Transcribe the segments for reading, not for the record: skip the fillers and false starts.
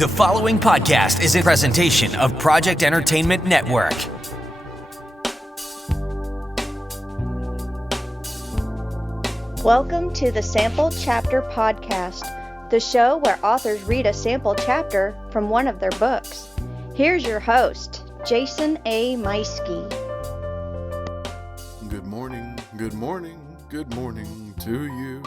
The following podcast is a presentation of Project Entertainment Network. Welcome to the Sample Chapter Podcast, the show where authors read a sample chapter from one of their books. Here's your host, Jason A. Meiske. Good morning, good morning, good morning to you.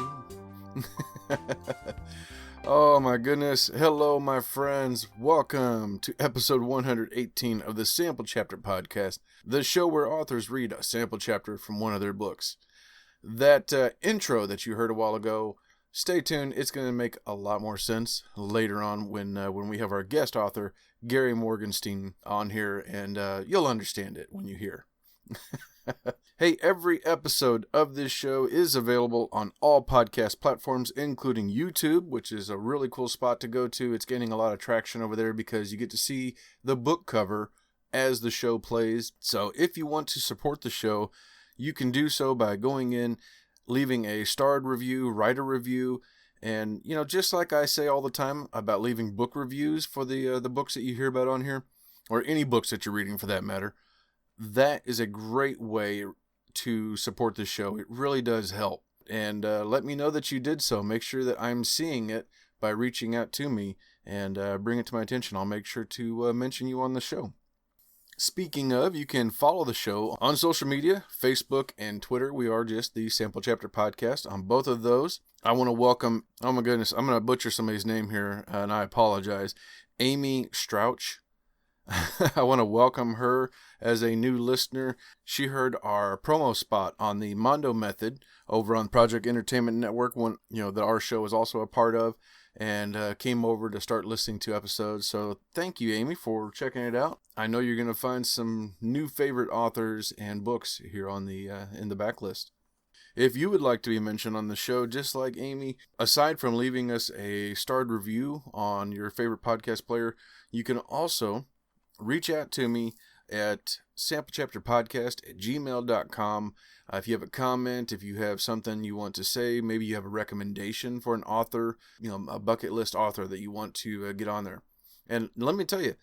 Oh my goodness. Hello, my friends. Welcome to episode 118 of the Sample Chapter Podcast, the show where authors read a sample chapter from one of their books. That intro that you heard a while ago, stay tuned. It's going to make a lot more sense later on when we have our guest author, Gary Morgenstein, on here, and you'll understand it when you hear. Hey, every episode of this show is available on all podcast platforms, including YouTube, which is a really cool spot to go to. It's gaining a lot of traction over there because you get to see the book cover as the show plays. So if you want to support the show, you can do so by going in, leaving a starred review, write a review, and, you know, just like I say all the time about leaving book reviews for the books that you hear about on here, or any books that you're reading for that matter, that is a great way to support the show. It really does help. And let me know that you did so. Make sure that I'm seeing it by reaching out to me and bring it to my attention. I'll make sure to mention you on the show. Speaking of, you can follow the show on social media, Facebook and Twitter. We are just the Sample Chapter Podcast on both of those. I want to welcome, oh my goodness, I'm going to butcher somebody's name here, and I apologize, Amy Strouch. I want to welcome her as a new listener. She heard our promo spot on the Mondo Method over on Project Entertainment Network, one that our show is also a part of, and came over to start listening to episodes. So thank you, Amy, for checking it out. I know you're going to find some new favorite authors and books here on the in the backlist. If you would like to be mentioned on the show, just like Amy, aside from leaving us a starred review on your favorite podcast player, you can also reach out to me at samplechapterpodcast@gmail.com. If you have a comment, if you have something you want to say, maybe you have a recommendation for an author, a bucket list author that you want to get on there. And let me tell you,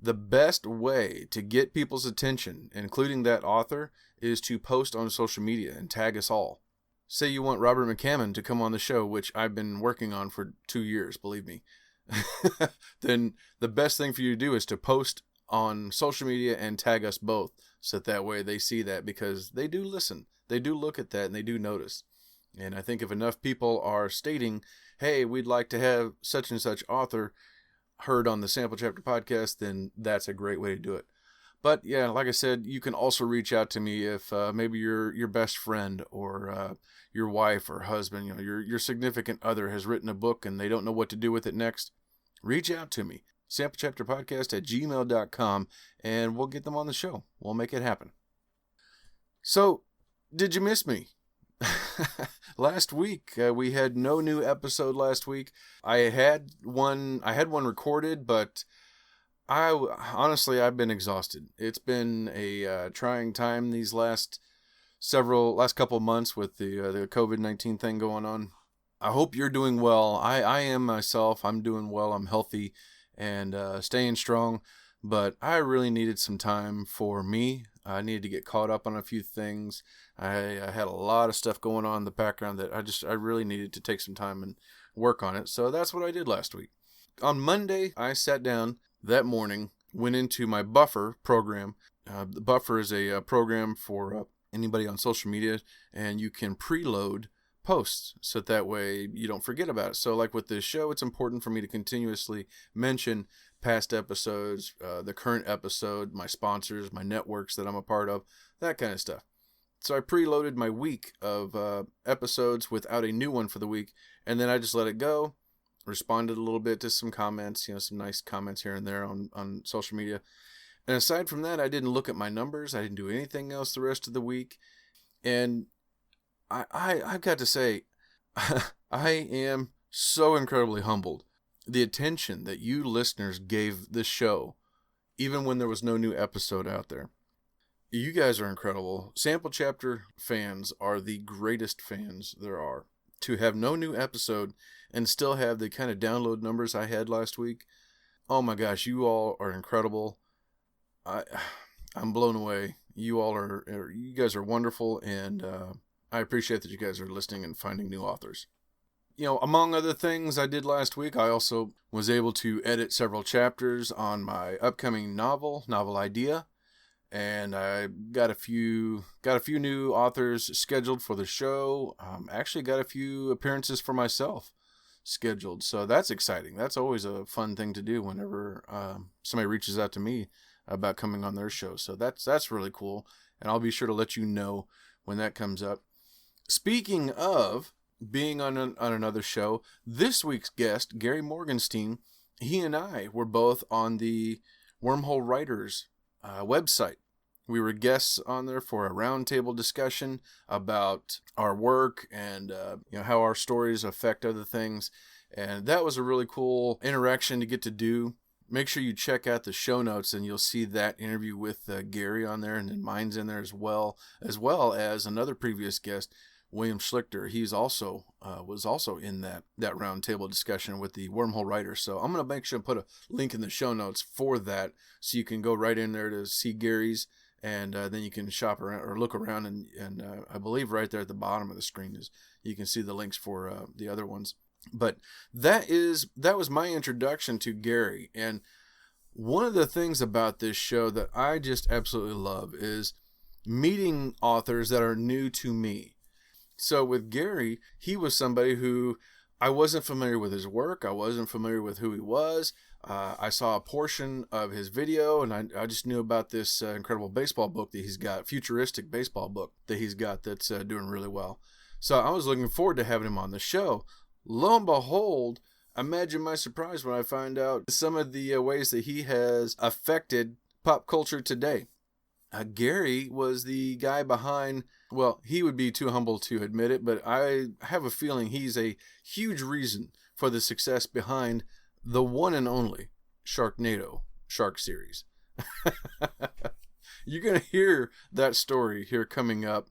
the best way to get people's attention, including that author, is to post on social media and tag us all. Say you want Robert McCammon to come on the show, which I've been working on for 2 years, believe me. Then the best thing for you to do is to post on social media and tag us both, so that way they see that, because they do listen, they do look at that, and they do notice. And I think if enough people are stating, hey, we'd like to have such and such author heard on the Sample Chapter Podcast, then that's a great way to do it. But yeah, like I said, you can also reach out to me if maybe your best friend or your wife or husband, your significant other has written a book and they don't know what to do with it next. Reach out to me, samplechapterpodcast@gmail.com, and we'll get them on the show. We'll make it happen. So, did you miss me? Last week, we had no new episode last week. I had one recorded, but I've been exhausted. It's been a trying time these last couple of months with the COVID-19 thing going on. I hope you're doing well. I am myself. I'm doing well. I'm healthy and staying strong, but I really needed some time for me. I needed to get caught up on a few things. I had a lot of stuff going on in the background that I really needed to take some time and work on it. So that's what I did last week. On Monday, I sat down that morning, went into my Buffer program. The Buffer is a program for anybody on social media, and you can preload posts so that way you don't forget about it. So like with this show, it's important for me to continuously mention past episodes, the current episode, my sponsors, my networks that I'm a part of, that kind of stuff. So I preloaded my week of episodes without a new one for the week, and then I just let it go, responded a little bit to some comments, some nice comments here and there on social media. And aside from that, I didn't look at my numbers. I didn't do anything else the rest of the week. And I've got to say, I am so incredibly humbled. The attention that you listeners gave this show, even when there was no new episode out there. You guys are incredible. Sample Chapter fans are the greatest fans there are. To have no new episode and still have the kind of download numbers I had last week, Oh my gosh, you all are incredible. I'm blown away. You guys are wonderful, and I appreciate that you guys are listening and finding new authors. You know, among other things I did last week, I also was able to edit several chapters on my upcoming novel idea, and I got a few new authors scheduled for the show. Actually got a few appearances for myself scheduled, so that's exciting. That's always a fun thing to do whenever somebody reaches out to me about coming on their show. So that's really cool, and I'll be sure to let you know when that comes up. Speaking of being on another show, this week's guest, Gary Morgenstein, he and I were both on the Wormhole Riders website. We were guests on there for a roundtable discussion about our work and how our stories affect other things. And that was a really cool interaction to get to do. Make sure you check out the show notes and you'll see that interview with Gary on there, and then mine's in there as well as another previous guest, William Schlichter. He's also was also in that roundtable discussion with the Wormhole Riders. So I'm going to make sure to put a link in the show notes for that, so you can go right in there to see Gary's, and then you can shop around or look around, and I believe right there at the bottom of the screen you can see the links for the other ones. But that was my introduction to Gary, and one of the things about this show that I just absolutely love is meeting authors that are new to me. So with Gary, he was somebody who I wasn't familiar with his work. I wasn't familiar with who he was. I saw a portion of his video, and I just knew about this incredible baseball book that he's got, futuristic baseball book that he's got that's doing really well. So I was looking forward to having him on the show. Lo and behold, imagine my surprise when I find out some of the ways that he has affected pop culture today. Gary was the guy behind, well, he would be too humble to admit it, but I have a feeling he's a huge reason for the success behind the one and only Sharknado Shark series. You're going to hear that story here coming up.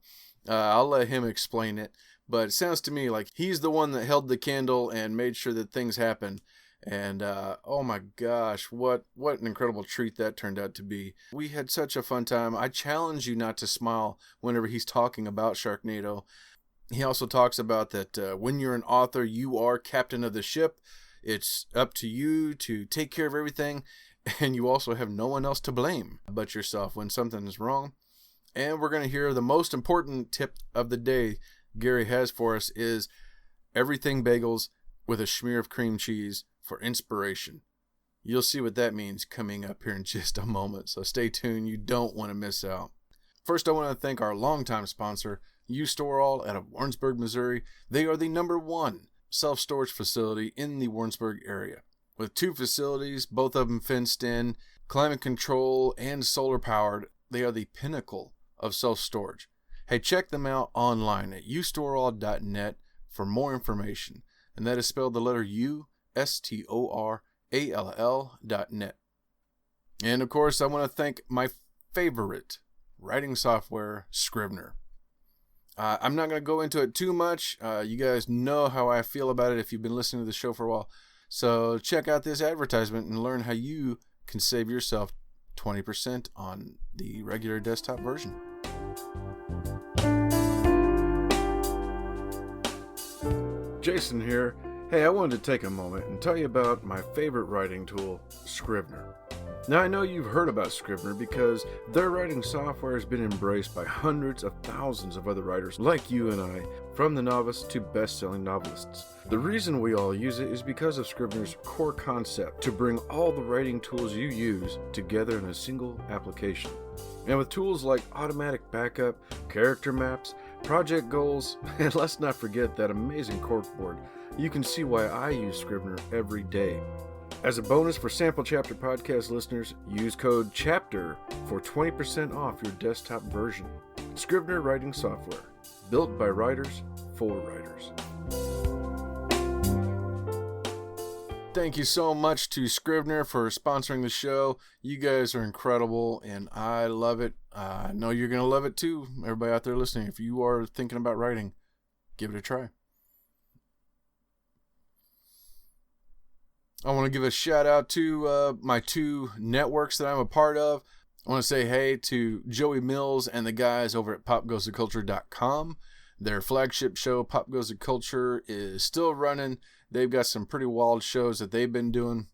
I'll let him explain it, but it sounds to me like he's the one that held the candle and made sure that things happen. And oh my gosh, what an incredible treat that turned out to be. We had such a fun time. I challenge you not to smile whenever he's talking about Sharknado. He also talks about that when you're an author, you are captain of the ship. It's up to you to take care of everything, and you also have no one else to blame but yourself when something is wrong. And we're going to hear the most important tip of the day Gary has for us is everything bagels with a schmear of cream cheese for inspiration. You'll see what that means coming up here in just a moment, so stay tuned. You don't want to miss out. First, I want to thank our longtime sponsor, U-Sto-All out of Warrensburg, Missouri. They are the #1 self-storage facility in the Warrensburg area. With 2 facilities, both of them fenced in, climate control, and solar powered, they are the pinnacle of self-storage. Hey, check them out online at U-Sto-R-All.net for more information. And that is spelled the letter U-S-T-O-R-A-L-L.net. And of course, I want to thank my favorite writing software, Scrivener. I'm not going to go into it too much. You guys know how I feel about it if you've been listening to the show for a while. So check out this advertisement and learn how you can save yourself 20% on the regular desktop version. Jason here. Hey, I wanted to take a moment and tell you about my favorite writing tool, Scrivener. Now, I know you've heard about Scrivener because their writing software has been embraced by hundreds of thousands of other writers like you and I, from the novice to best-selling novelists. The reason we all use it is because of Scrivener's core concept to bring all the writing tools you use together in a single application. And with tools like automatic backup, character maps, project goals, and let's not forget that amazing corkboard, you can see why I use Scrivener every day. As a bonus for Sample Chapter podcast listeners, use code CHAPTER for 20% off your desktop version. Scrivener writing software, built by writers for writers. Thank you so much to Scrivener for sponsoring the show. You guys are incredible, and I love it. I know you're going to love it too, everybody out there listening. If you are thinking about writing, give it a try. I want to give a shout out to my two networks that I'm a part of. I want to say hey to Joey Mills and the guys over at popgoestoculture.com. Their flagship show, Pop Goes the Culture, is still running. They've got some pretty wild shows that they've been doing,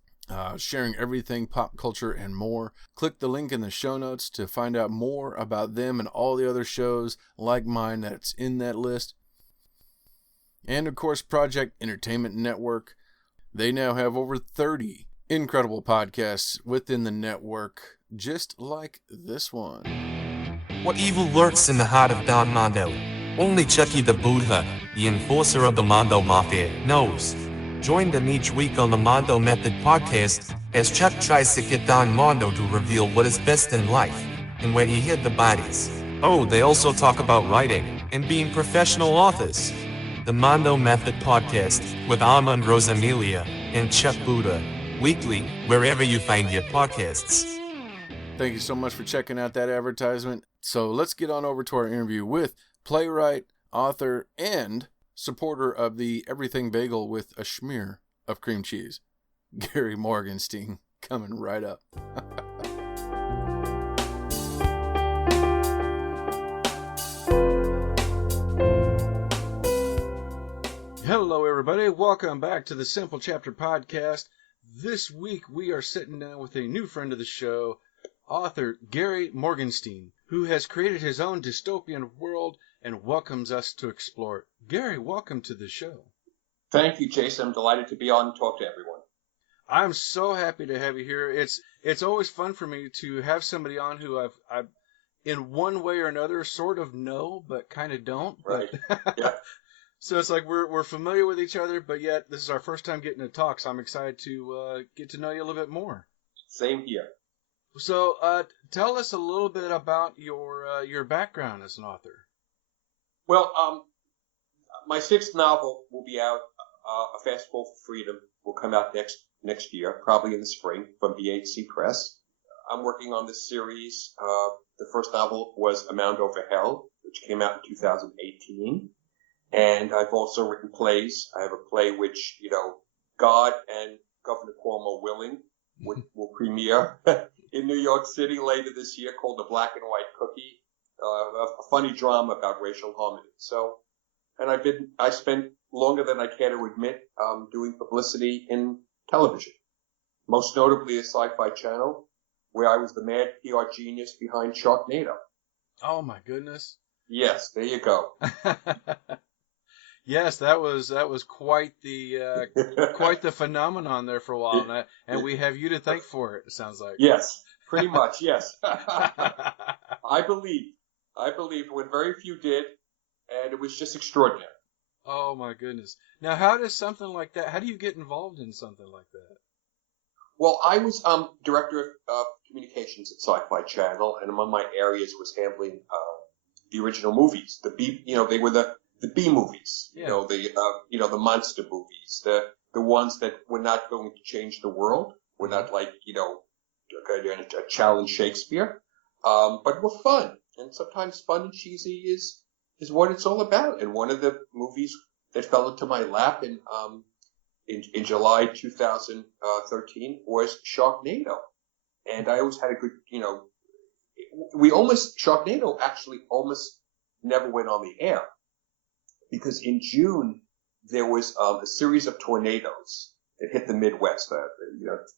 sharing everything pop culture and more. Click the link in the show notes to find out more about them and all the other shows like mine that's in that list. And of course, Project Entertainment Network. They now have over 30 incredible podcasts within the network, just like this one. What evil lurks in the heart of Don Mondo? Only Chucky the Buddha, the enforcer of the Mondo Mafia, knows. Join them each week on the Mondo Method podcast as Chuck tries to get Don Mondo to reveal what is best in life and where he hid the bodies. Oh, they also talk about writing and being professional authors. The Mondo Method podcast with Armand Rosamilia and Chuck Buddha, weekly, wherever you find your podcasts. Thank you so much for checking out that advertisement. So let's get on over to our interview with playwright, author, and supporter of the Everything Bagel with a schmear of cream cheese, Gary Morgenstein, coming right up. Hello, everybody. Welcome back to the Simple Chapter Podcast. This week, we are sitting down with a new friend of the show, author Gary Morgenstein, who has created his own dystopian world and welcomes us to explore it. Gary, welcome to the show. Thank you, Jason. I'm delighted to be on and talk to everyone. I'm so happy to have you here. It's always fun for me to have somebody on who I've in one way or another sort of know, but kind of don't. Right. Yeah. So it's like we're familiar with each other, but yet this is our first time getting to talk, so I'm excited to get to know you a little bit more. Same here. So tell us a little bit about your background as an author. Well, my sixth novel will be out. A Festival for Freedom will come out next year, probably in the spring, from BHC Press. I'm working on this series. The first novel was A Mound Over Hell, which came out in 2018. And I've also written plays. I have a play which, God and Governor Cuomo willing, will premiere in New York City later this year, called The Black and White Cookie, a funny drama about racial harmony. So, and I spent longer than I care to admit, doing publicity in television, most notably a Sci-Fi Channel, where I was the mad PR genius behind Sharknado. Oh my goodness! Yes, there you go. Yes, that was quite the phenomenon there for a while, and we have you to thank for it. It sounds like. Yes, pretty much. Yes, I believe when very few did, and it was just extraordinary. Oh my goodness! Now, how does something like that? How do you get involved in something like that? Well, I was director of communications at Sci-Fi Channel, and among my areas was handling the original movies. They were the B movies, yeah. The monster movies, the ones that were not going to change the world, were not like, going to challenge Shakespeare, but were fun. And sometimes fun and cheesy is what it's all about. And one of the movies that fell into my lap in July 2013 was Sharknado. And I always had a good, Sharknado actually almost never went on the air. Because in June, there was a series of tornadoes that hit the Midwest.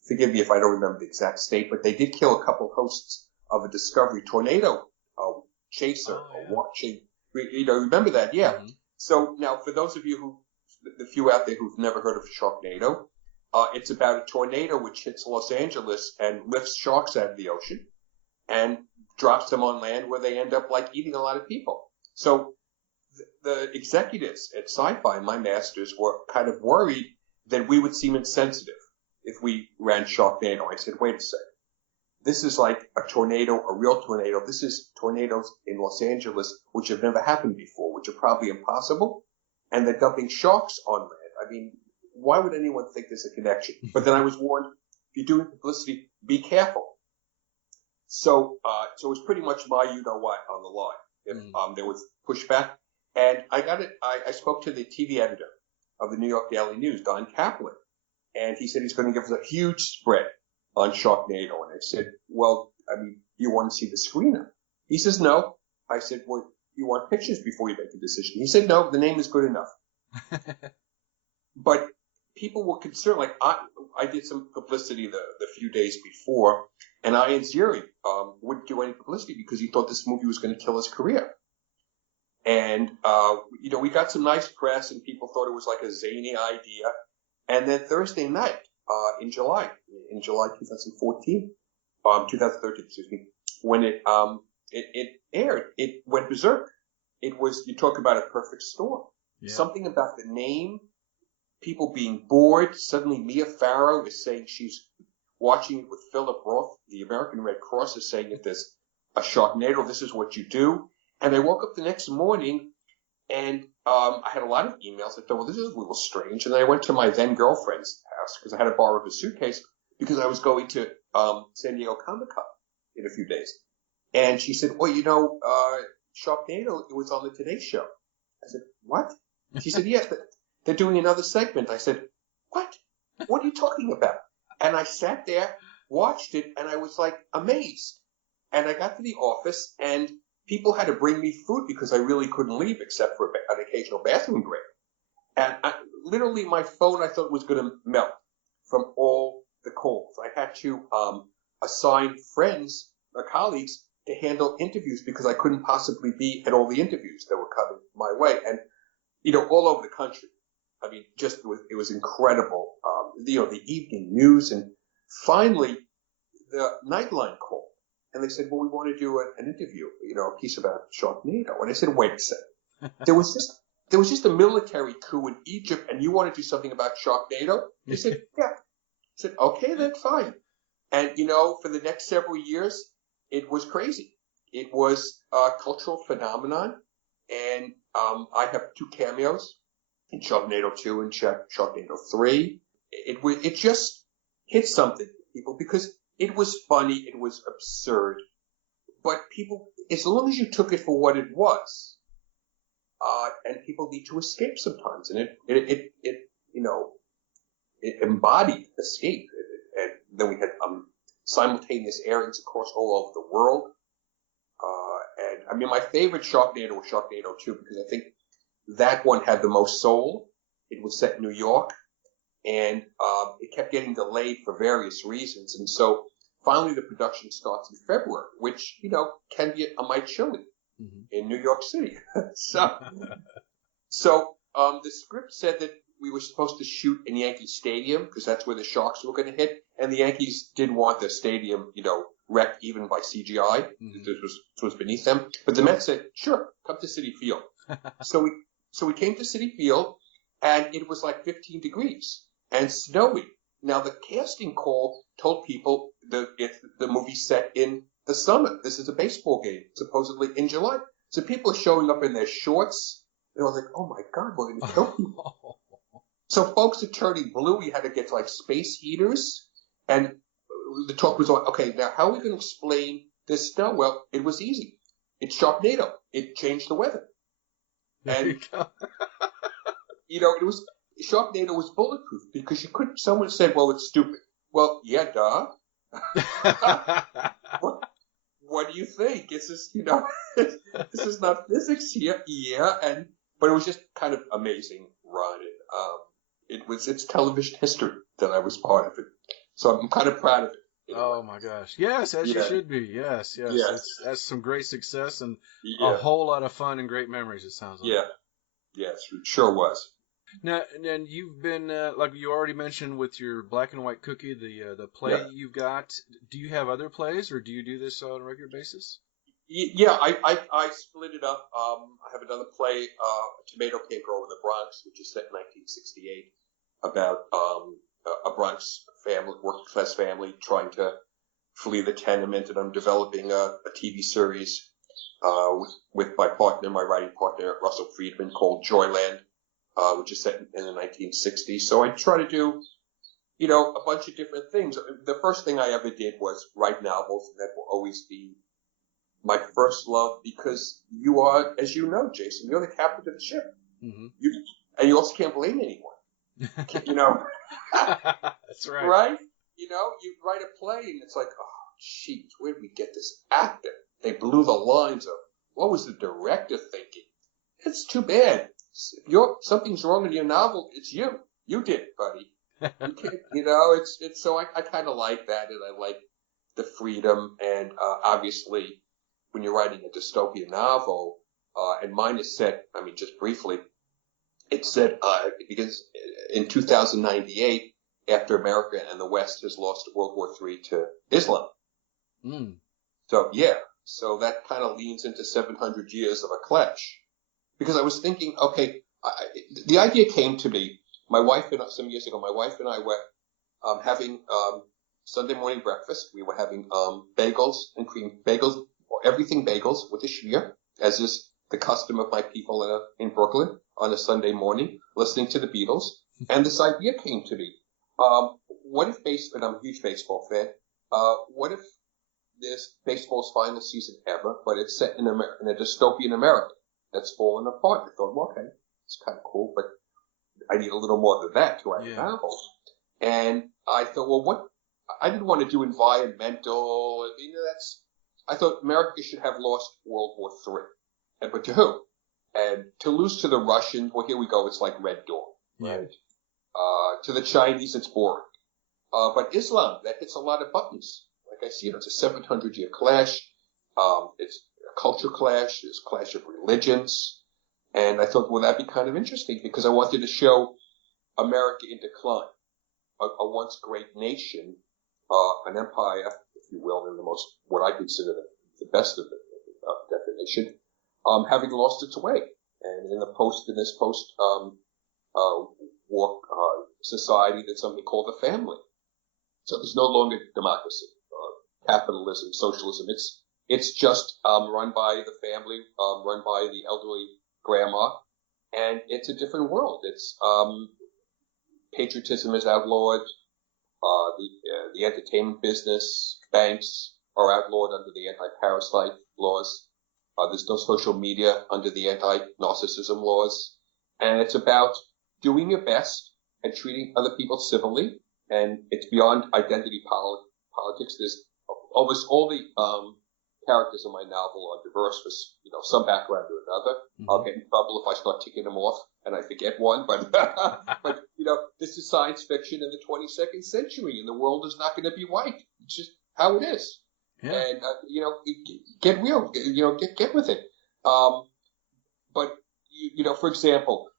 Forgive me if I don't remember the exact state, but they did kill a couple hosts of a Discovery tornado chaser. Watching. Remember that? Yeah. Mm-hmm. So now, for those of you the few out there who've never heard of Sharknado, it's about a tornado which hits Los Angeles and lifts sharks out of the ocean and drops them on land where they end up eating a lot of people. So the executives at Sci-Fi, my masters, were kind of worried that we would seem insensitive if we ran Sharknado. I said, wait a second. This is like a tornado, a real tornado. This is tornadoes in Los Angeles, which have never happened before, which are probably impossible. And they're dumping sharks on land. I mean, why would anyone think there's a connection? But then I was warned, if you're doing publicity, be careful. So it was pretty much my you-know-what on the line. If there was pushback. And I spoke to the TV editor of the New York Daily News, Don Kaplan, and he said he's going to give us a huge spread on Sharknado. And I said, well, I mean, do you want to see the screener? He says, no. I said, well, you want pictures before you make a decision? He said, no, the name is good enough. But people were concerned. Like I did some publicity the few days before, and Ian Zieri wouldn't do any publicity because he thought this movie was going to kill his career. And we got some nice press, and people thought it was like a zany idea. And then Thursday night, in July 2013, excuse me, when it aired, it went berserk. It was, you talk about a perfect storm. Yeah. Something about the name, people being bored. Suddenly Mia Farrow is saying she's watching it with Philip Roth. The American Red Cross is saying if there's a Sharknado, this is what you do. And I woke up the next morning, and I had a lot of emails. I thought, well, this is a little strange. And then I went to my then girlfriend's house because I had to borrow her suitcase because I was going to San Diego Comic-Con in a few days. And she said, well, Sharknado, it was on the Today Show. I said, what? She said, yes, they're doing another segment. I said, what? What are you talking about? And I sat there, watched it, and I was like amazed. And I got to the office, and people had to bring me food because I really couldn't leave except for an occasional bathroom break. And literally my phone, I thought, was going to melt from all the calls. I had to assign friends or colleagues to handle interviews because I couldn't possibly be at all the interviews that were coming my way. And, all over the country. I mean, it was incredible. The evening news, and finally the Nightline called. And they said, well, we want to do an interview, a piece about Sharknado. And I said, wait a second. There was just a military coup in Egypt, and you want to do something about Sharknado? They said, yeah. I said, okay, then fine. And, for the next several years, it was crazy. It was a cultural phenomenon. And I have 2 cameos in Sharknado 2 and Sharknado 3. It just hit something with people because it was funny, it was absurd, but people, as long as you took it for what it was, and people need to escape sometimes, and it embodied escape, and then we had simultaneous airings, of course, all over the world, and I mean, my favorite Sharknado was Sharknado 2 because I think that one had the most soul. It was set in New York, and it kept getting delayed for various reasons, and so finally the production starts in February, which, can be a mite chilly in New York City. So the script said that we were supposed to shoot in Yankee Stadium because that's where the Sharks were going to hit, and the Yankees didn't want their stadium, wrecked even by CGI. This was beneath them. But the Mets said, sure, come to Citi Field. So we came to Citi Field, and it was like 15 degrees and snowy. Now, the casting call told people if the movie's set in the summer. This is a baseball game, supposedly in July. So people are showing up in their shorts. And I was like, oh, my God, we're going to kill people. So folks are turning blue. We had to get like space heaters. And the talk was on, okay, now how are we going to explain this snow? Well, it was easy. It's Sharknado. It changed the weather. And, it was... Sharknado was bulletproof because someone said, well, it's stupid. Well, yeah, duh. What do you think? Is this, this is not physics here. Yeah. But it was just kind of amazing run. And, it's television history that I was part of it. So I'm kind of proud of it. Oh my gosh. Yes, as you should be. Yes. That's some great success and a whole lot of fun and great memories, it sounds like. Yeah. Yes, it sure was. Now, and you've been, like you already mentioned with your Black and White Cookie, the play you've got. Do you have other plays, or do you do this on a regular basis? Yeah, I split it up. I have another play, Tomato Can't Grow in the Bronx, which is set in 1968, about a Bronx family, working class family, trying to flee the tenement, and I'm developing a TV series with my writing partner, Russell Friedman, called Joyland. Which is set in the 1960s. So I try to do, a bunch of different things. The first thing I ever did was write novels, and that will always be my first love because you are, as you know, Jason, you're the captain of the ship. Mm-hmm. And you also can't blame anyone. You know, That's right. right? You know, you write a play and it's like, oh, jeez, where did we get this actor? They blew the lines of, what was the director thinking? It's too bad. If something's wrong in your novel, it's you. You did it, buddy. You can't, you know, it's so I kind of like that, and I like the freedom, and obviously when you're writing a dystopian novel, and mine is set, I mean, just briefly, it's set, it begins in 2098 after America and the West has lost World War III to Islam. Mm. So, yeah, so that kind of leans into 700 years of a clash. Because I was thinking, okay, the idea came to me, some years ago, my wife and I were having Sunday morning breakfast. We were having bagels and cream bagels, or everything bagels with a schmear, as is the custom of my people in Brooklyn on a Sunday morning, listening to the Beatles. And this idea came to me. What if and I'm a huge baseball fan, what if this baseball's final season ever, but it's set in a dystopian America that's fallen apart? I thought, well, okay, it's kind of cool, but I need a little more than that to write a novel. And I thought, well, I didn't want to do environmental, I thought America should have lost World War III. But to who? And to lose to the Russians, well, here we go, it's like Red Dawn, right? To the Chinese, it's boring. But Islam, that hits a lot of buttons. Like I see it, it's a 700-year clash. It's a culture clash. There's a clash of religions. And I thought, well, that'd be kind of interesting because I wanted to show America in decline, a once great nation, an empire, if you will, in the most, what I consider the best of the definition, having lost its way. And in this post war society, there's something called the family. So there's no longer democracy, capitalism, socialism. It's just run by the family, run by the elderly grandma, and it's a different world. It's patriotism is outlawed. The entertainment business, banks are outlawed under the anti-parasite laws. There's no social media under the anti-narcissism laws, and it's about doing your best and treating other people civilly. And it's beyond identity politics. There's almost all the characters in my novel are diverse for some background or another. Mm-hmm. I'll get in trouble if I start ticking them off and I forget one. But but this is science fiction in the 22nd century, and the world is not going to be white. It's just how it is. Yeah. And get real. Get with it. But for example,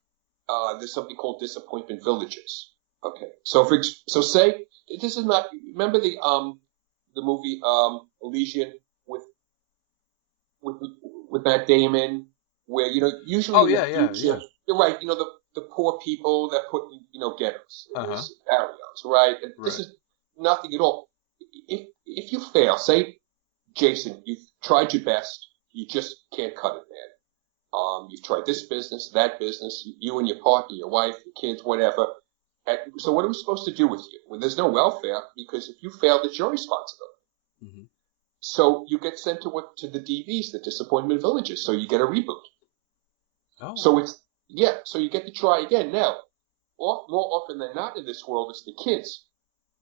there's something called disappointment villages. Okay, so say this is not. Remember the movie Elysian with Matt Damon, where usually future, you're right. The poor people that put ghettos, barrios, right? And this is nothing at all. If you fail, say, Jason, you've tried your best, you just can't cut it, man. You've tried this business, that business, you and your partner, your wife, your kids, whatever. So what are we supposed to do with you? Well, there's no welfare, because if you failed, it's your responsibility. Mm-hmm. So you get sent to the DVs, the disappointment villages, so you get a reboot. Oh. So so you get to try again. Now, more often than not in this world, it's the kids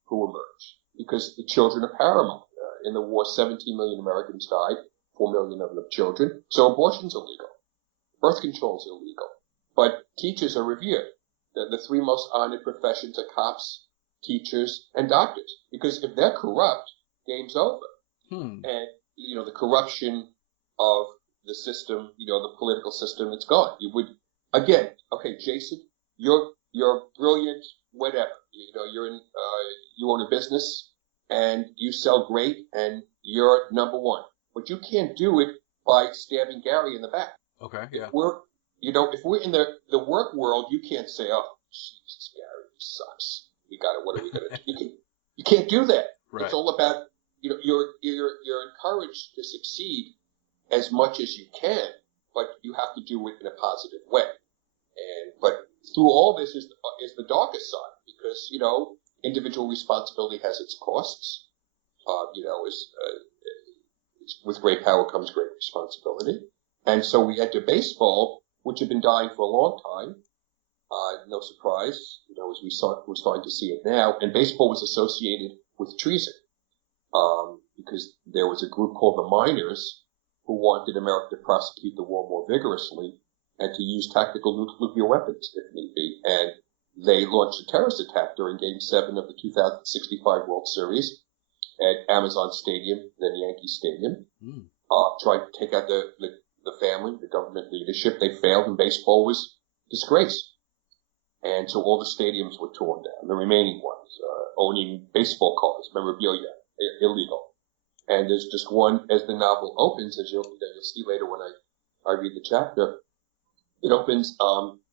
who emerge, because the children are paramount. In the war, 17 million Americans died, 4 million of them children. So abortion's illegal. Birth control's illegal. But teachers are revered. The three most honored professions are cops, teachers, and doctors. Because if they're corrupt, game's over. And, the corruption of the system, the political system, it's gone. You would, again, okay, Jason, you're brilliant, whatever. You own a business, and you sell great, and you're number one. But you can't do it by stabbing Gary in the back. Okay, yeah. If we're in the work world, you can't say, oh, Jesus, Gary, he sucks. What are we going to do? You can't do that. Right. It's all about, you're encouraged to succeed as much as you can, but you have to do it in a positive way. But through all this is the darkest side, because, individual responsibility has its costs. With great power comes great responsibility. And so we enter baseball, which had been dying for a long time. No surprise, as we're starting to see it now. And baseball was associated with treason, because there was a group called the Miners who wanted America to prosecute the war more vigorously and to use tactical nuclear weapons if need be. And they launched a terrorist attack during Game 7 of the 2065 World Series at Amazon Stadium, then Yankee Stadium. Tried to take out the family, the government leadership. They failed, and baseball was disgraced. And so all the stadiums were torn down, the remaining ones, owning baseball cards, memorabilia, illegal. And there's just one, as the novel opens, as you'll see later when I read the chapter, it opens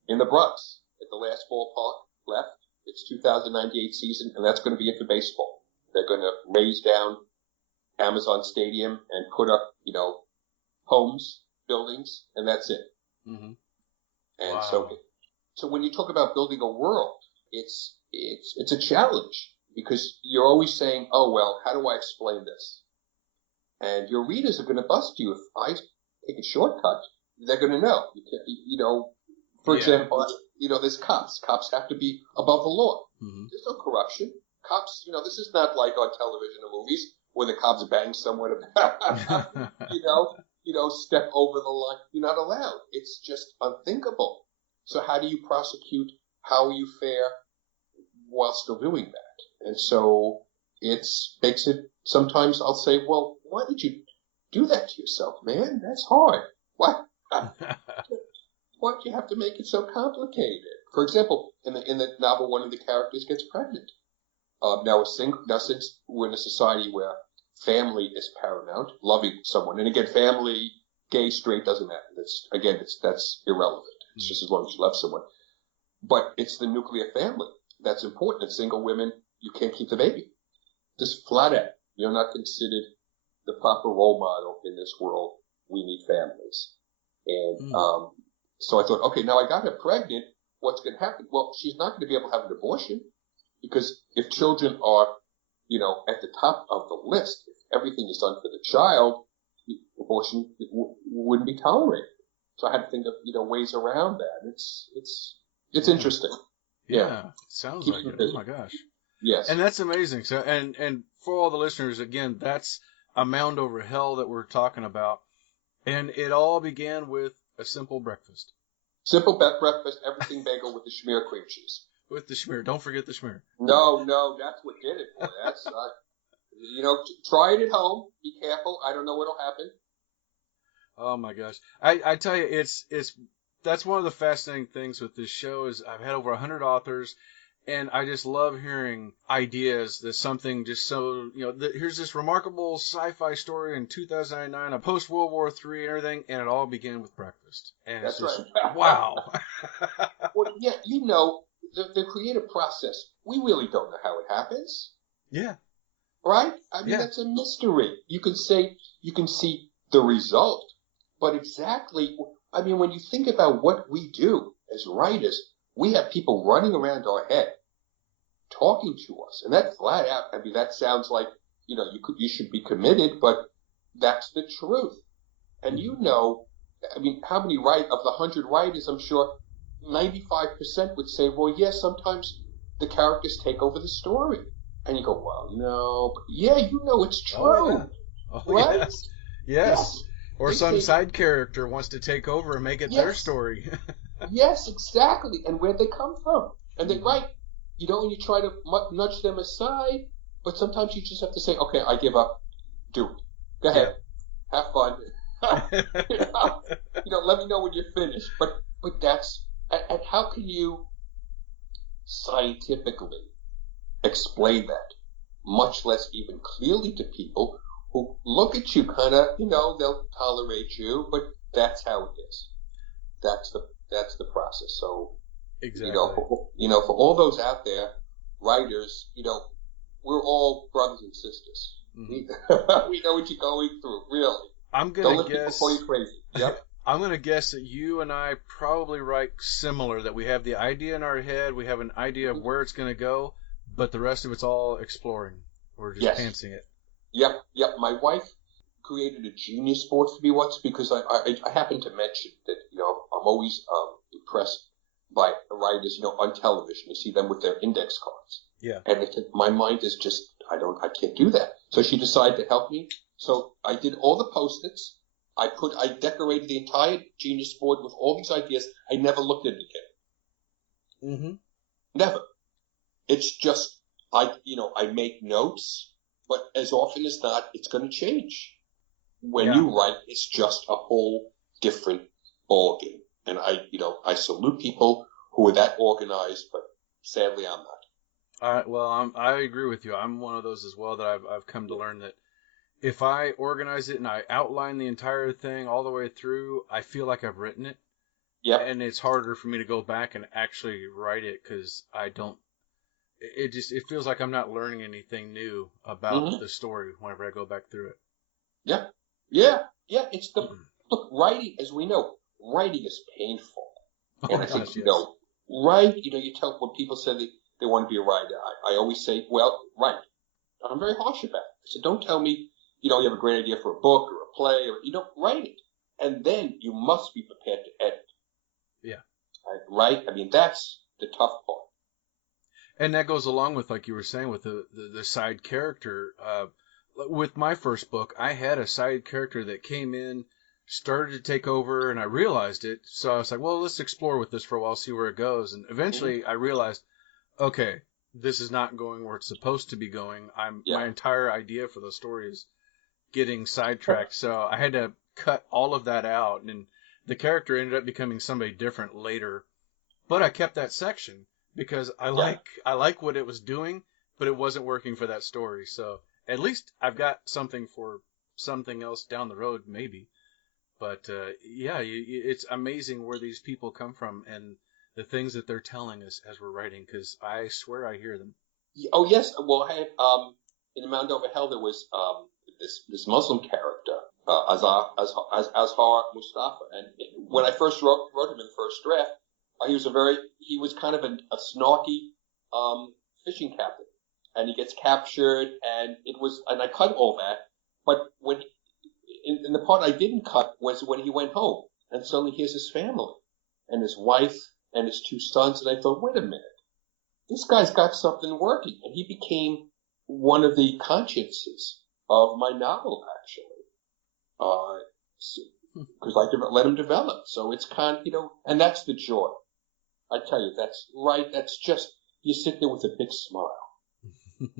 in the Bronx, at the last ballpark left. It's 2098 season, and that's going to be it for baseball. They're going to raise down Amazon Stadium and put up, homes, buildings, and that's it. Mm-hmm. And wow. So when you talk about building a world, it's a challenge, because you're always saying, oh, well, how do I explain this? And your readers are going to bust you. If I take a shortcut, they're going to know. For example, there's cops. Cops have to be above the law. Mm-hmm. There's no corruption. Cops, this is not like on television or movies where the cops bang someone about, step over the line. You're not allowed. It's just unthinkable. So how do you prosecute? How are you fair while still doing that? And so makes it, sometimes I'll say, well, why did you do that to yourself, man? That's hard. Why'd you have to make it so complicated? For example, in the novel, one of the characters gets pregnant. Now since we're in a society where family is paramount, loving someone, and again, family, gay, straight, doesn't matter. That's irrelevant. It's just as long as you love someone. But it's the nuclear family that's important. And single women, you can't keep the baby. Just flat out. You're not considered the proper role model in this world. We need families. And so I thought, okay, now I got her pregnant. What's going to happen? Well, she's not going to be able to have an abortion, because if children are, at the top of the list, if everything is done for the child, abortion wouldn't be tolerated. So I had to think of, ways around that. It's interesting. Yeah. Sounds like it. Oh my gosh. Yes. And that's amazing. So, and for all the listeners, again, that's a mound over hell that we're talking about. And it all began with a simple breakfast. Simple breakfast, everything bagel with the schmear cream cheese. With the schmear. Don't forget the schmear. No, that's what did it, boy. That's, try it at home. Be careful. I don't know what'll happen. Oh my gosh. I tell you, that's one of the fascinating things with this show is I've had over 100 authors, and I just love hearing ideas that something just so, here's this remarkable sci-fi story in 2009, a post-World War III and everything, and it all began with breakfast. And that's it's just, right. Wow. Well, yeah, the creative process, we really don't know how it happens. Yeah. Right? I mean, that's a mystery. You can see the result. But exactly, when you think about what we do as writers, we have people running around our head talking to us. And that flat out, that sounds like, you should be committed, but that's the truth. And how many of the 100 writers, I'm sure 95% would say, well, yes, sometimes the characters take over the story. And you go, well, no, but it's true. Right? Yes. Or some side character wants to take over and make it their story. Yes, exactly. And where'd they come from? And they and you try to nudge them aside, but sometimes you just have to say, okay, I give up. Do it. Go ahead. Have fun. Let me know when you're finished. But that's, and how can you scientifically explain that, much less even clearly to people who look at you kind of, they'll tolerate you, but that's how it is. That's the process. So, exactly. For all those out there, writers, we're all brothers and sisters. Mm-hmm. We know what you're going through, really. I'm going to guess. Don't let people call you crazy. Yep. I'm going to guess that you and I probably write similar, that we have the idea in our head, we have an idea of where it's going to go, but the rest of it's all exploring. We're just pantsing it. Yep. My wife created a genius board for me once, because I happened to mention that, I'm always impressed by writers, on television. You see them with their index cards. Yeah. And my mind is just, I can't do that. So she decided to help me. So I did all the Post-its. I decorated the entire Genius board with all these ideas. I never looked at it again. Mm-hmm. Never. It's just, I make notes, but as often as not, it's going to change. When you write, it's just a whole different ballgame. And I salute people who are that organized, but sadly I'm not. I agree with you. I'm one of those as well that I've come to learn that if I organize it and I outline the entire thing all the way through, I feel like I've written it. Yeah. And it's harder for me to go back and actually write it because I don't. It feels like I'm not learning anything new about the story whenever I go back through it. Yeah. It's look, writing, as we know, writing is painful. And I think, you tell when people say they want to be a writer, I always say, well, write. I'm very harsh about it. I said, don't tell me, you have a great idea for a book or a play, or, write it. And then you must be prepared to edit. Yeah. Right? I mean, that's the tough part. And that goes along with, like you were saying, with the side character. With my first book, I had a side character that came in, started to take over, and I realized it. So I was like, well, let's explore with this for a while, see where it goes. And eventually I realized, okay, this is not going where it's supposed to be going. My entire idea for the story is getting sidetracked. So I had to cut all of that out. And the character ended up becoming somebody different later. But I kept that section because I like what it was doing, but it wasn't working for that story. So at least I've got something for something else down the road, maybe. But it's amazing where these people come from and the things that they're telling us as we're writing, because I swear I hear them. Oh yes, well, I had, in the Mound Over Hell there was this Muslim character, Azhar Mustafa, and when I first wrote him in the first draft, he was kind of a snarky fishing captain, and he gets captured, and I cut all that, but when in the part I didn't cut was when he went home, and suddenly here's his family, and his wife, and his 2 sons, and I thought, wait a minute, this guy's got something working, and he became one of the consciences of my novel, actually, because I let him develop. So it's kind of, and that's the joy. I tell you, that's right. That's just, you sit there with a big smile.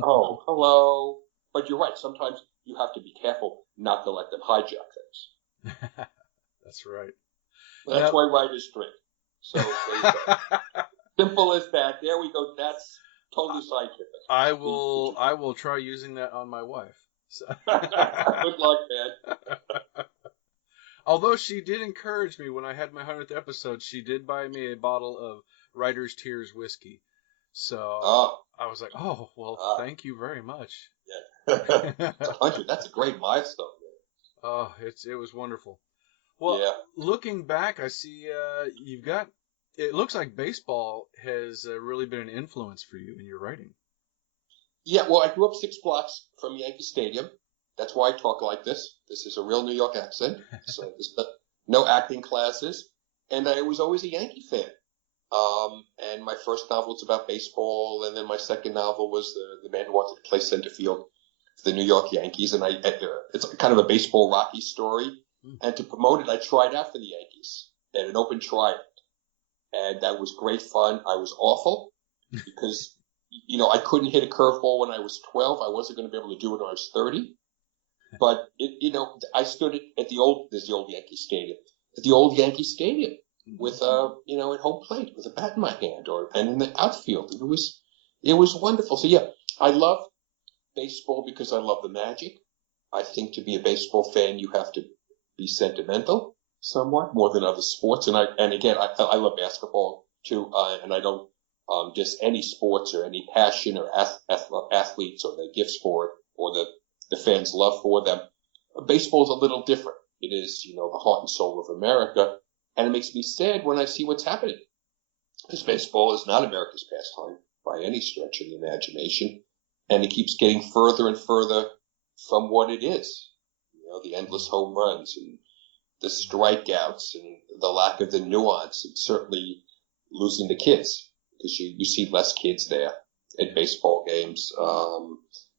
Oh, hello. But you're right. Sometimes you have to be careful not to let them hijack things. That's right. Well, that's why writers drink. So simple as that. There we go. That's totally scientific. I will try using that on my wife. So. Good luck, man. Although she did encourage me when I had my 100th episode, she did buy me a bottle of Writer's Tears whiskey. So I was like, oh, well, thank you very much. Yeah. It's 100. That's a great milestone, man. Oh, it was wonderful. Well, looking back, I see it looks like baseball has really been an influence for you in your writing. Yeah, well, I grew up 6 blocks from Yankee Stadium. That's why I talk like this. This is a real New York accent. So there's no acting classes. And I was always a Yankee fan. And my first novel was about baseball. And then my second novel was the man who wanted to play center field for the New York Yankees. And it's kind of a baseball Rocky story. And to promote it, I tried out for the Yankees at an open tryout. And that was great fun. I was awful because, I couldn't hit a curveball when I was 12. I wasn't going to be able to do it when I was 30. But, I stood there's the old Yankee Stadium, at the old Yankee Stadium with, at home plate with a bat in my hand and in the outfield. And it was wonderful. So yeah, I love baseball because I love the magic. I think to be a baseball fan, you have to be sentimental somewhat more than other sports. And again, I love basketball too. And I don't, diss any sports or any passion or athletes or their gifts for it or the fans' love for them. Baseball is a little different. It is, the heart and soul of America. And it makes me sad when I see what's happening. Because baseball is not America's pastime by any stretch of the imagination. And it keeps getting further and further from what it is. The endless home runs and the strikeouts and the lack of the nuance. And certainly, losing the kids because you see less kids there at baseball games.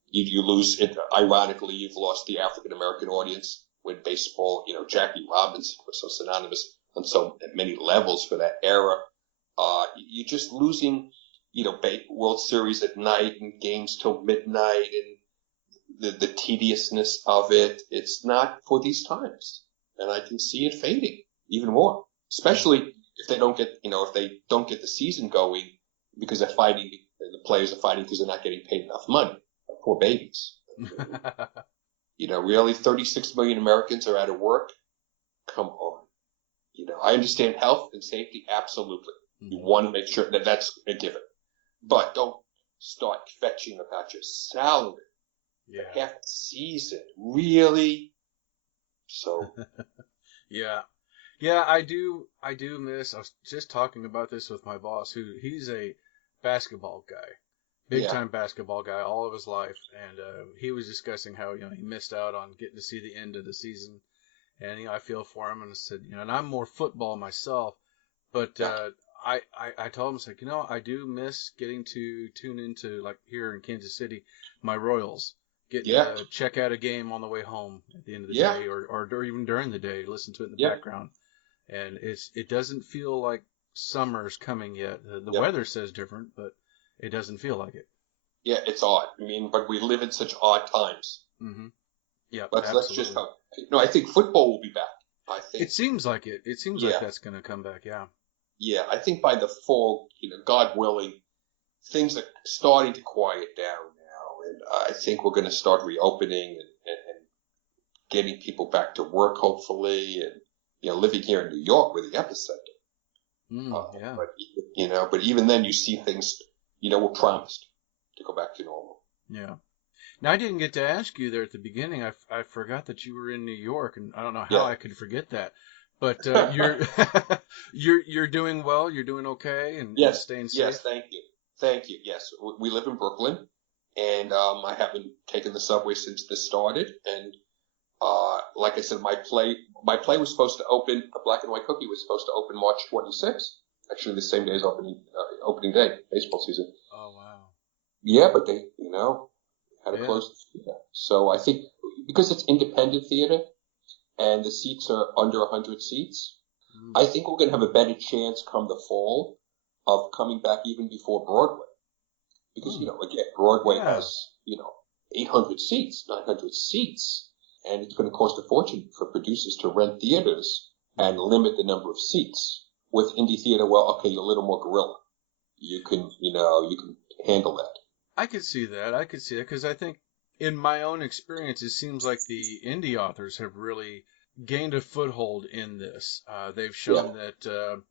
You lose it. Ironically, you've lost the African American audience with baseball. Jackie Robinson was so synonymous on so many levels for that era. You're just losing, World Series at night and games till midnight and the tediousness of it. It's not for these times, and I can see it fading even more, especially if they don't get, the season going because they're fighting. The players are fighting because they're not getting paid enough money. Poor babies. Really 36 million Americans are out of work. Come on. I understand health and safety. Absolutely. You want to make sure that that's a given, but don't start fetching about your salary. For half the season. Really? So. Yeah, I do miss. I was just talking about this with my boss, he's a basketball guy, big time basketball guy all of his life, and he was discussing how he missed out on getting to see the end of the season, and I feel for him, and I said, and I'm more football myself, but I told him, I said, I do miss getting to tune into, like here in Kansas City, my Royals. Getting to check out a game on the way home at the end of the day, or even during the day, listen to it in the background. And it doesn't feel like summer's coming yet. The weather says different, but it doesn't feel like it. Yeah, it's odd. But we live in such odd times. Mm-hmm. Yeah, let's just hope. No, I think football will be back. I think it seems like it. It seems like that's going to come back. Yeah. Yeah, I think by the fall, God willing, things are starting to quiet down now, and I think we're going to start reopening and getting people back to work, hopefully, and living here in New York, we're the epicenter. But even then, you see things. We're promised to go back to normal. Yeah. Now, I didn't get to ask you there at the beginning. I forgot that you were in New York, and I don't know how I could forget that. But you're doing well. You're doing okay, and staying safe. Yes, thank you. Yes, we live in Brooklyn, and I haven't taken the subway since this started. And like I said, my play was supposed to open. A Black and White Cookie was supposed to open March 26th. Actually, the same day as opening day, baseball season. Oh wow. Yeah, but they had to close the theater. So I think because it's independent theater and the seats are under 100 seats, I think we're going to have a better chance come the fall of coming back even before Broadway. Because, again, Broadway has, 800 seats, 900 seats, and it's going to cost a fortune for producers to rent theaters and limit the number of seats. With indie theater, well, okay, you're a little more guerrilla. You can handle that. I could see that because I think in my own experience, it seems like the indie authors have really gained a foothold in this. They've shown that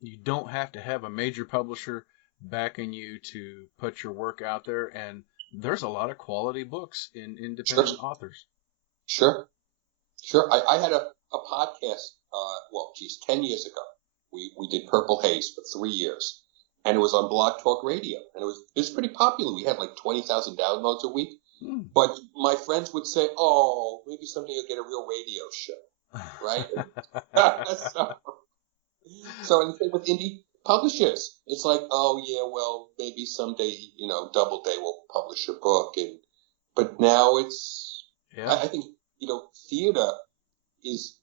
you don't have to have a major publisher backing you to put your work out there, and there's a lot of quality books in independent authors. Sure. I had a podcast, 10 years ago. We did Purple Haze for 3 years, and it was on Blog Talk Radio, and it was pretty popular. We had like 20,000 downloads a week. But my friends would say, "Oh, maybe someday you'll get a real radio show," right? So and the same with indie publishers. It's like, oh yeah, well maybe someday Doubleday will publish a book, but now it's. I think theater is.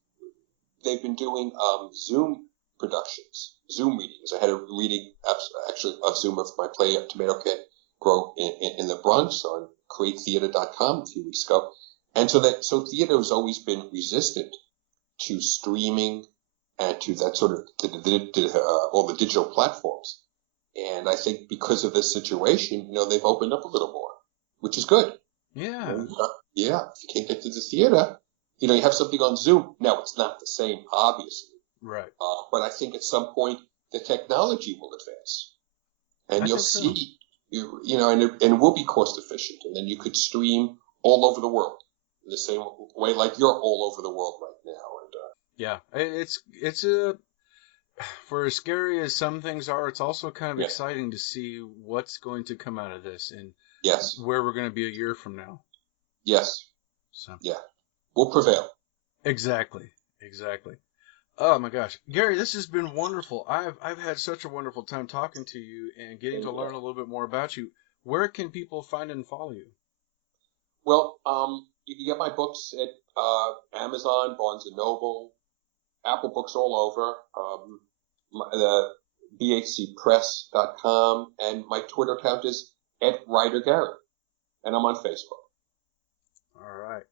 They've been doing Zoom productions, Zoom readings. I had a reading actually of Zoom of my play Tomato Can Grow in the Bronx on createtheater.com a few weeks ago. And so theater has always been resistant to streaming and to that sort of all the digital platforms. And I think because of this situation, they've opened up a little more, which is good. Yeah. If you can't get to the theater, you have something on Zoom. Now, it's not the same, obviously. Right. But I think at some point the technology will advance, and you'll see, and it will be cost efficient, and then you could stream all over the world in the same way like you're all over the world right now. And it's for as scary as some things are, it's also kind of exciting to see what's going to come out of this and where we're going to be a year from now. Yes. So. Yeah. We'll prevail. Exactly. Oh my gosh, Gary, this has been wonderful. I've had such a wonderful time talking to you and getting to learn a little bit more about you. Where can people find and follow you? Well, you can get my books at Amazon, Barnes and Noble, Apple Books all over, the BHCPress.com, and my Twitter account is @WriterGary, and I'm on Facebook. All right.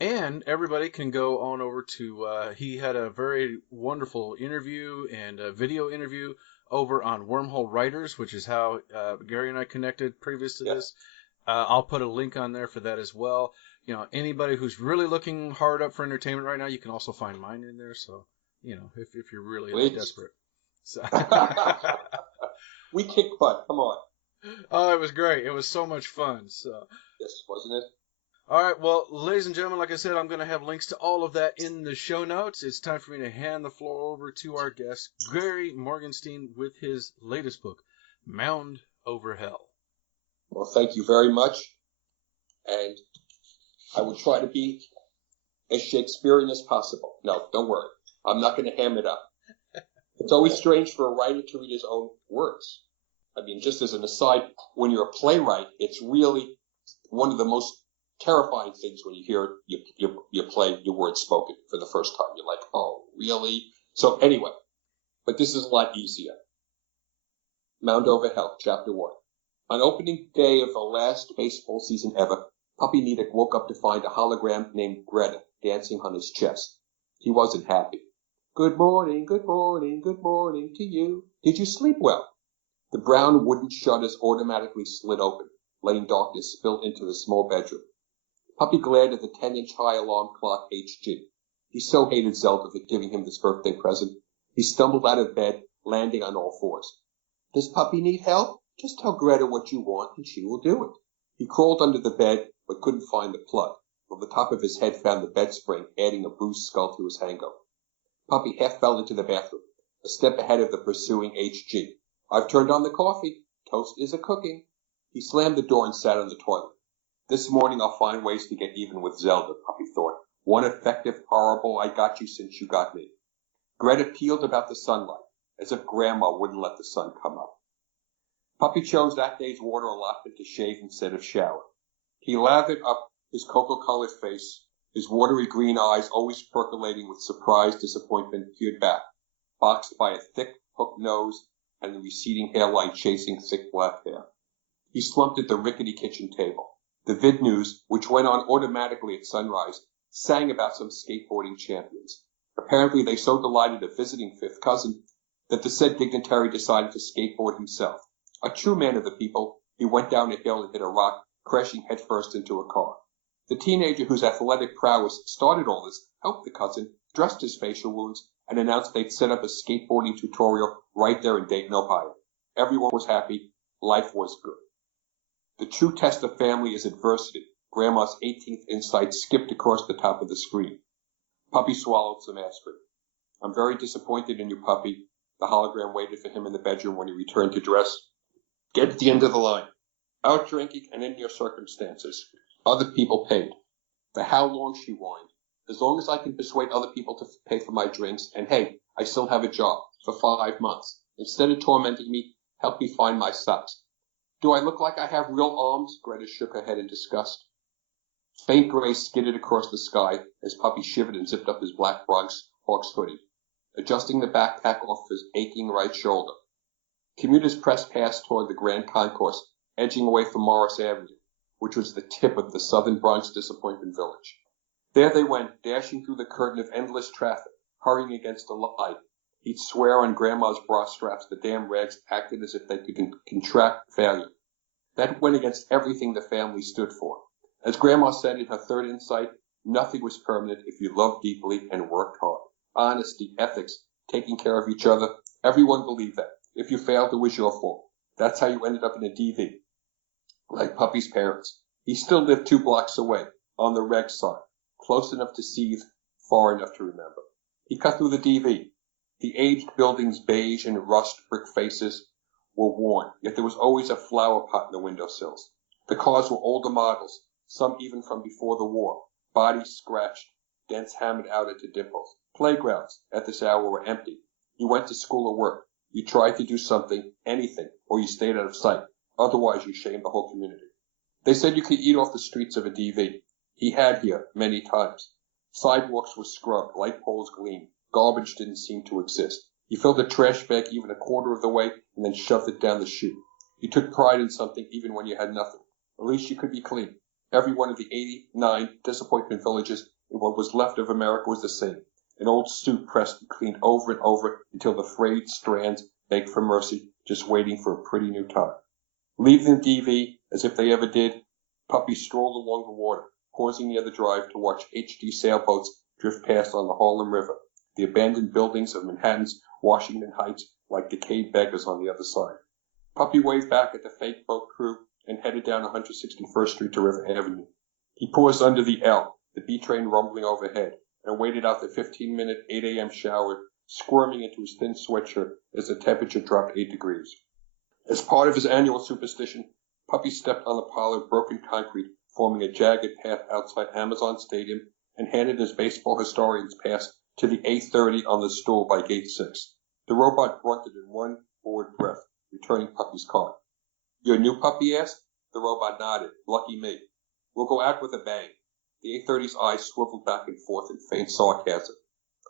And everybody can go on over to, he had a very wonderful interview and a video interview over on Wormhole Riders, which is how Gary and I connected previous to this. I'll put a link on there for that as well. You know, anybody who's really looking hard up for entertainment right now, you can also find mine in there. So, you know, if you're really desperate. So. We kicked butt. Come on. Oh, it was great. It was so much fun. So. Yes, wasn't it? All right, well, ladies and gentlemen, like I said, I'm going to have links to all of that in the show notes. It's time for me to hand the floor over to our guest, Gary Morgenstein, with his latest book, Mound Over Hell. Well, thank you very much. And I will try to be as Shakespearean as possible. No, don't worry. I'm not going to ham it up. It's always strange for a writer to read his own words. I mean, just as an aside, when you're a playwright, it's really one of the most terrifying things when you hear your play, your words spoken for the first time. You're like, oh, really? So anyway, but this is a lot easier. Mound Over Hell, Chapter 1. On opening day of the last baseball season ever, Puppy Nedick woke up to find a hologram named Greta dancing on his chest. He wasn't happy. Good morning, good morning, good morning to you. Did you sleep well? The brown wooden shutters automatically slid open, letting darkness spill into the small bedroom. Puppy glared at the 10-inch high alarm clock HG. He so hated Zelda for giving him this birthday present. He stumbled out of bed, landing on all fours. Does Puppy need help? Just tell Greta what you want and she will do it. He crawled under the bed but couldn't find the plug, while the top of his head found the bed spring, adding a bruised skull to his hangover. Puppy half fell into the bathroom, a step ahead of the pursuing HG. I've turned on the coffee. Toast is a-cooking. He slammed the door and sat on the toilet. This morning I'll find ways to get even with Zelda, Puppy thought. One effective, horrible, I got you since you got me. Greta peeled about the sunlight, as if Grandma wouldn't let the sun come up. Puppy chose that day's water allotment to shave instead of shower. He lathered up his cocoa-colored face, his watery green eyes always percolating with surprised disappointment peered back, boxed by a thick, hooked nose and the receding hairline chasing thick black hair. He slumped at the rickety kitchen table. The vid news, which went on automatically at sunrise, sang about some skateboarding champions. Apparently they so delighted a visiting fifth cousin that the said dignitary decided to skateboard himself. A true man of the people, he went down a hill and hit a rock, crashing headfirst into a car. The teenager whose athletic prowess started all this helped the cousin, dressed his facial wounds, and announced they'd set up a skateboarding tutorial right there in Dayton, Ohio. Everyone was happy. Life was good. The true test of family is adversity. Grandma's 18th insight skipped across the top of the screen. Puppy swallowed some aspirin. I'm very disappointed in you, Puppy. The hologram waited for him in the bedroom when he returned to dress. Get at the end of the line. Out drinking and in your circumstances. Other people paid. For how long, she whined. As long as I can persuade other people to pay for my drinks, and hey, I still have a job for 5 months. Instead of tormenting me, help me find my socks. Do I look like I have real arms? Greta shook her head in disgust. Faint gray skidded across the sky as Puppy shivered and zipped up his black Bronx Hawks hoodie, adjusting the backpack off his aching right shoulder. Commuters pressed past toward the Grand Concourse, edging away from Morris Avenue, which was the tip of the southern Bronx disappointment village. There they went, dashing through the curtain of endless traffic, hurrying against the light. He'd swear on Grandma's bra straps the damn rags acted as if they could contract value. That went against everything the family stood for. As Grandma said in her third insight, nothing was permanent if you loved deeply and worked hard. Honesty, ethics, taking care of each other, everyone believed that. If you failed, it was your fault. That's how you ended up in a DV. Like Puppy's parents. He still lived 2 blocks away, on the reg side, close enough to seethe, far enough to remember. He cut through the DV. The aged building's beige and rust brick faces were worn, yet there was always a flower pot in the windowsills. The cars were older models, some even from before the war, bodies scratched, Dents hammered out into dimples. Playgrounds at this hour were empty. You went to school or work. You tried to do something, anything, or you stayed out of sight. Otherwise, you shamed the whole community. They said you could eat off the streets of a DV. He had here many times. Sidewalks were scrubbed, light poles gleamed. Garbage didn't seem to exist. He filled a trash bag even a quarter of the way and then shoved it down the chute. You took pride in something even when you had nothing. At least you could be clean. Every one of the 89 disappointment villages in what was left of America was the same. An old suit pressed and cleaned over and over until the frayed strands begged for mercy, just waiting for a pretty new time. Leaving the DV, as if they ever did, puppies strolled along the water, pausing near the drive to watch HD sailboats drift past on the Harlem River, the abandoned buildings of Manhattan's Washington Heights like decayed beggars on the other side. Puppy waved back at the fake boat crew and headed down 161st Street to River Avenue. He paused under the L, the B train rumbling overhead, and waited out the 15-minute 8 a.m. shower, squirming into his thin sweatshirt as the temperature dropped 8 degrees. As part of his annual superstition, Puppy stepped on a pile of broken concrete, forming a jagged path outside Amazon Stadium, and handed his baseball historian's pass to the 8:30 on the stool by Gate 6. The robot grunted in one bored breath, returning Puppy's card. "Your new pup?" he asked. The robot nodded. "Lucky me. We'll go out with a bang." The 8:30's eyes swiveled back and forth in faint sarcasm.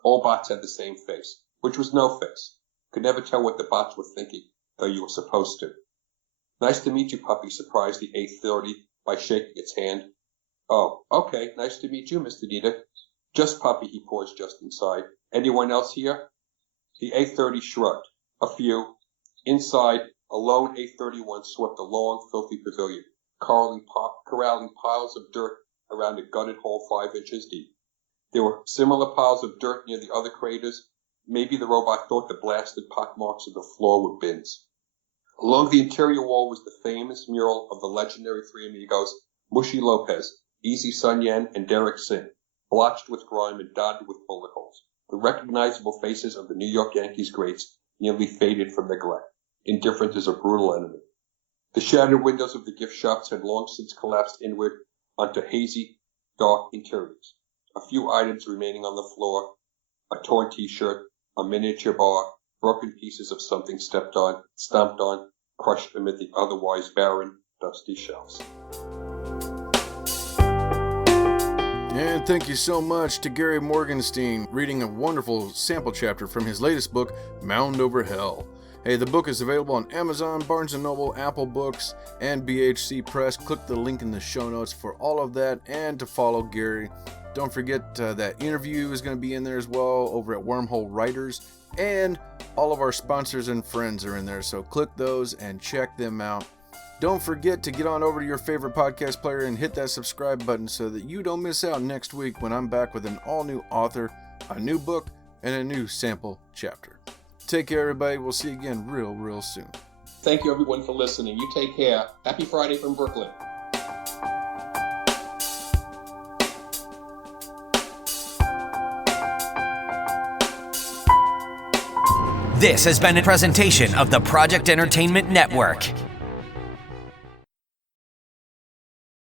All bots had the same face, which was no face. Could never tell what the bots were thinking, though you were supposed to. "Nice to meet you, Puppy," surprised the 8:30 by shaking its hand. "Oh, okay. Nice to meet you, Mr. Dieter." "Just Puppy," he paused just inside. "Anyone else here?" The 8:30 shrugged. "A few." Inside, a lone 831 swept a long, filthy pavilion, corralling piles of dirt around a gutted hole 5 inches deep. There were similar piles of dirt near the other craters. Maybe the robot thought the blasted pockmarks of the floor were bins. Along the interior wall was the famous mural of the legendary three amigos, Mushy Lopez, Easy Sun Yen, and Derek Singh, blotched with grime and dotted with bullet holes. The recognizable faces of the New York Yankees greats nearly faded from neglect, indifferent as a brutal enemy. The shattered windows of the gift shops had long since collapsed inward onto hazy, dark interiors. A few items remaining on the floor, a torn t-shirt, a miniature bar, broken pieces of something stomped on, crushed amid the otherwise barren, dusty shelves. And thank you so much to Gary Morgenstein reading a wonderful sample chapter from his latest book, Mound Over Hell. Hey, the book is available on Amazon, Barnes & Noble, Apple Books, and BHC Press. Click the link in the show notes for all of that and to follow Gary. Don't forget that interview is going to be in there as well over at Wormhole Riders. And all of our sponsors and friends are in there, so click those and check them out. Don't forget to get on over to your favorite podcast player and hit that subscribe button so that you don't miss out next week when I'm back with an all-new author, a new book, and a new sample chapter. Take care, everybody. We'll see you again real soon. Thank you, everyone, for listening. You take care. Happy Friday from Brooklyn. This has been a presentation of the Project Entertainment Network.